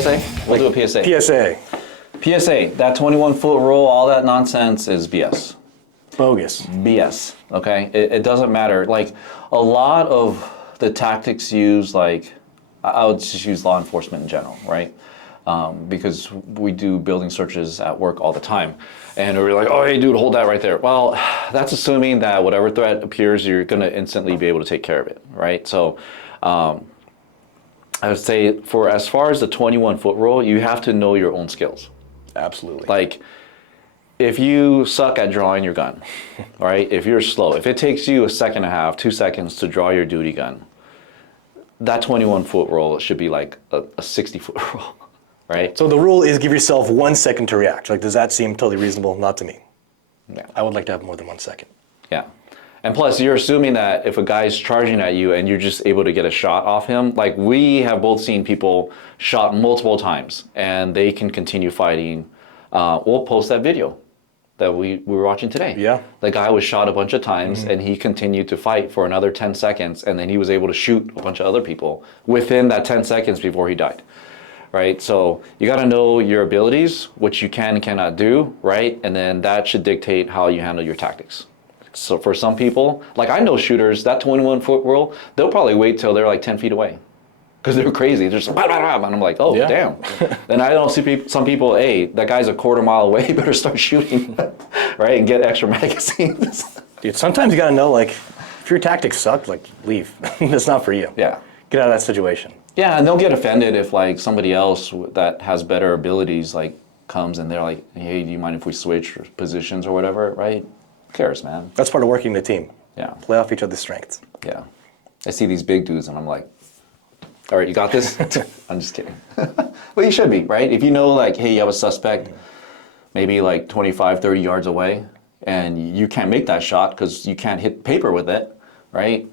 PSA? We'll do a PSA. PSA. PSA, that 21-foot rule, all that nonsense is BS. Bogus. BS, okay? It doesn't matter. Like, a lot of the tactics used, like, I would just use law enforcement in general, right? Because we do building searches at work all the time. And we're like, oh, hey, dude, hold that right there. Well, that's assuming that whatever threat appears, you're going to instantly be able to take care of it, right? So I would say for as far as the 21-foot rule, you have to know your own skills. Absolutely. Like, if you suck at drawing your gun, right? If you're slow, if it takes you a second and a half, 2 seconds to draw your duty gun, that 21-foot rule should be like a 60-foot rule, right? So the rule is give yourself 1 second to react. Like, does that seem totally reasonable? Not to me. Yeah. I would like to have more than 1 second. Yeah. And plus, you're assuming that if a guy's charging at you and you're just able to get a shot off him, like we have both seen people shot multiple times and they can continue fighting. We'll post that video that we were watching today. Yeah. The guy was shot a bunch of times and he continued to fight for another 10 seconds and then he was able to shoot a bunch of other people within that 10 seconds before he died. Right? So you got to know your abilities, what you can and cannot do, right? And then that should dictate how you handle your tactics. So for some people, like I know shooters, that 21-foot rule, they'll probably wait till they're like 10 feet away. Because they're crazy. They're just, blah, blah, blah, and I'm like, oh, Yeah. damn. Then I don't see some people, hey, that guy's a quarter mile away, you better start shooting, right? And get extra magazines. Dude, sometimes you got to know, like, if your tactics suck, like, leave. It's not for you. Yeah. Get out of that situation. Yeah, and they'll get offended if like somebody else that has better abilities like comes and they're like, hey, do you mind if we switch positions or whatever, right? Who cares, man? That's part of working the team. Yeah. Play off each other's strengths. Yeah. I see these big dudes and I'm like, all right, you got this? I'm just kidding. Well, you should be, right? If you know, like, hey, you have a suspect maybe like 25, 30 yards away, and you can't make that shot because you can't hit paper with it, right?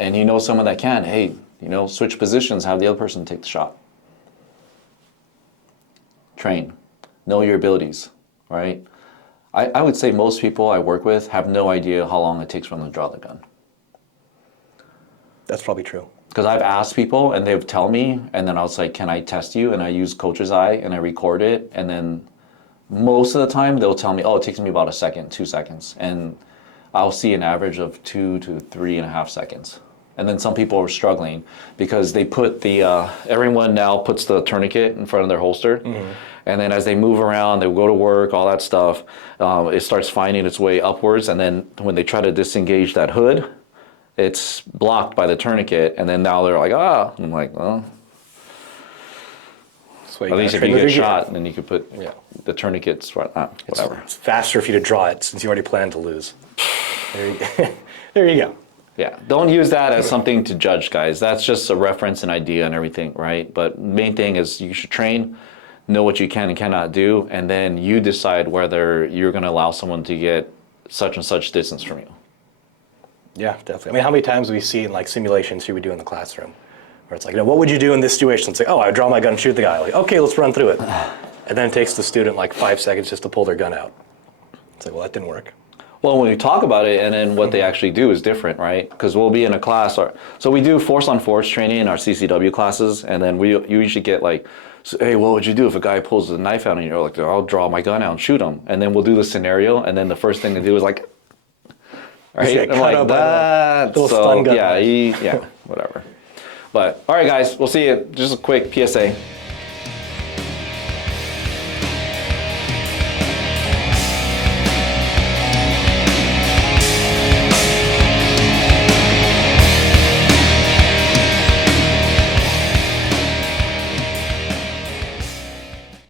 And you know someone that can, hey, you know, switch positions, have the other person take the shot. Train. Know your abilities, right? I would say most people I work with have no idea how long it takes for them to draw the gun. That's probably true. Because I've asked people and they've tell me, and then I was like, can I test you? And I use Coach's Eye and I record it. And then most of the time they'll tell me, oh, it takes me about a second, 2 seconds. And I'll see an average of 2 to 3.5 seconds. And then some people are struggling because they put the, everyone now puts the tourniquet in front of their holster. Mm-hmm. And then as they move around, they go to work, all that stuff, it starts finding its way upwards. And then when they try to disengage that hood, it's blocked by the tourniquet, and then now they're like, ah. I'm like, well, at least if you get shot, then you could put the tourniquets, whatever. It's faster for you to draw it since you already planned to lose. There you go. Yeah, don't use that as something to judge, guys. That's just a reference and idea and everything, right? But main thing is you should train, know what you can and cannot do, and then you decide whether you're going to allow someone to get such and such distance from you. Yeah, definitely. I mean, how many times we see in like simulations here we do in the classroom, where it's like, you know, what would you do in this situation? It's like, oh, I would draw my gun and shoot the guy. Like, okay, let's run through it. And then it takes the student like 5 seconds just to pull their gun out. It's like, well, that didn't work. Well, when we talk about it and then what they actually do is different, right? Because we'll be in a class, so we do force-on-force training in our CCW classes, and then you usually get like, so, hey, what would you do if a guy pulls a knife out and you're like, I'll draw my gun out and shoot him. And then we'll do the scenario, and then the first thing to do is like, right? I'm like, that. So, yeah, whatever. But, all right, guys, we'll see you. Just a quick PSA.